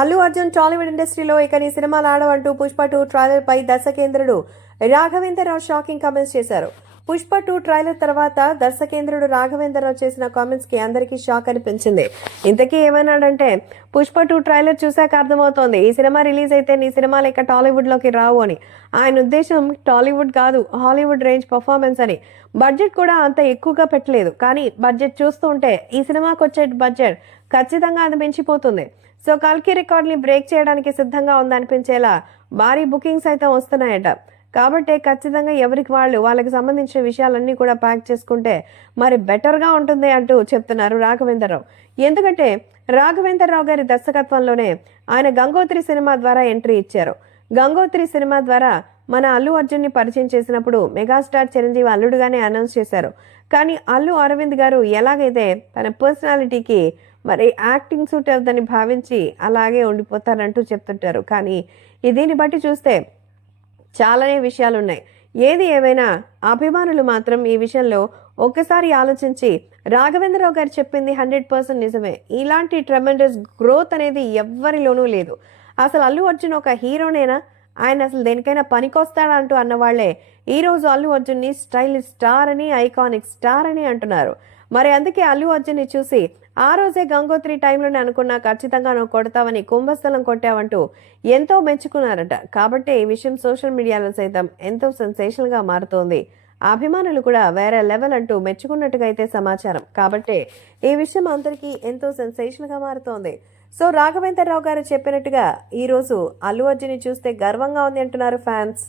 అల్లు అర్జున్ టాలీవుడ్ ఇండస్ట్రీలో ఇక నీ సినిమాలు ఆడవంటూ పుష్ప టూ ట్రైలర్ పై దర్శకేంద్రుడు రాఘవేంద్రరావు షాకింగ్ కామెంట్స్ చేశారు. పుష్ప టూ ట్రైలర్ తర్వాత దర్శకేంద్రుడు రాఘవేంద్రరావు చేసిన కామెంట్స్కి అందరికీ షాక్ అనిపించింది. ఇంతకీ ఏమన్నాడంటే పుష్ప టూ ట్రైలర్ చూశాక అర్థమవుతోంది. ఈ సినిమా రిలీజ్ అయితే నీ సినిమాలు ఇక టాలీవుడ్లోకి రావు అని. ఆయన ఉద్దేశం టాలీవుడ్ కాదు హాలీవుడ్ రేంజ్ పర్ఫార్మెన్స్ అని. బడ్జెట్ కూడా అంత ఎక్కువగా పెట్టలేదు. కానీ బడ్జెట్ చూస్తూ ఉంటే ఈ సినిమాకి వచ్చే బడ్జెట్ ఖచ్చితంగా అది మించిపోతుంది సో కల్కి రికార్డ్ని బ్రేక్ చేయడానికి సిద్ధంగా ఉందనిపించేలా భారీ బుకింగ్స్ అయితే వస్తున్నాయట. కాబట్టి ఖచ్చితంగా ఎవరికి వాళ్ళు వాళ్ళకి సంబంధించిన విషయాలన్నీ కూడా ప్యాక్ చేసుకుంటే మరి బెటర్గా ఉంటుంది అంటూ చెప్తున్నారు రాఘవేంద్రరావు. ఎందుకంటే రాఘవేంద్రరావు గారి దర్శకత్వంలోనే ఆయన గంగోత్రి సినిమా ద్వారా ఎంట్రీ ఇచ్చారు. గంగోత్రి సినిమా ద్వారా మన అల్లు అర్జున్ని పరిచయం చేసినప్పుడు మెగాస్టార్ చిరంజీవి అల్లుడుగానే అనౌన్స్ చేశారు. కానీ అల్లు అరవింద్ గారు ఎలాగైతే తన పర్సనాలిటీకి మరి యాక్టింగ్ సూట్ అవుతుందని భావించి అలాగే ఉండిపోతారంటూ చెప్తుంటారు. కానీ దీన్ని బట్టి చూస్తే చాలానే విషయాలు ఉన్నాయి ఏది ఏమైనా అభిమానులు మాత్రం ఈ విషయంలో ఒక్కసారి ఆలోచించి రాఘవేంద్రరావు గారు చెప్పింది హండ్రెడ్ పర్సెంట్ నిజమే. ఇలాంటి ట్రెమెండస్ గ్రోత్ అనేది ఎవ్వరిలోనూ లేదు. అసలు అల్లు అర్జున్ ఒక హీరోనేనా? ఆయన అసలు దేనికైనా పనికొస్తాడా అంటూ అన్నవాళ్ళే ఈ రోజు అల్లు అర్జున్ని స్టైలిష్ స్టార్ అని ఐకానిక్ స్టార్ అని అంటున్నారు. మరి అందుకే అల్లు అర్జున్ని చూసి ఆ రోజే గంగోత్రి టైంలోనే అనుకున్నా ఖచ్చితంగా నువ్వు కొడతావని కుంభస్థలం కొట్టావంటూ ఎంతో మెచ్చుకున్నారట. కాబట్టి ఈ విషయం సోషల్ మీడియాలో సైతం ఎంతో సెన్సేషన్గా మారుతోంది. అభిమానులు కూడా వేరే లెవెల్ అంటూ మెచ్చుకున్నట్టుగా అయితే సమాచారం. కాబట్టి ఈ విషయం అందరికీ ఎంతో సెన్సేషన్గా మారుతోంది. సో రాఘవేంద్రరావు గారు చెప్పినట్టుగా ఈరోజు అల్లు అర్జున్ చూస్తే గర్వంగా ఉంది అంటున్నారు ఫ్యాన్స్.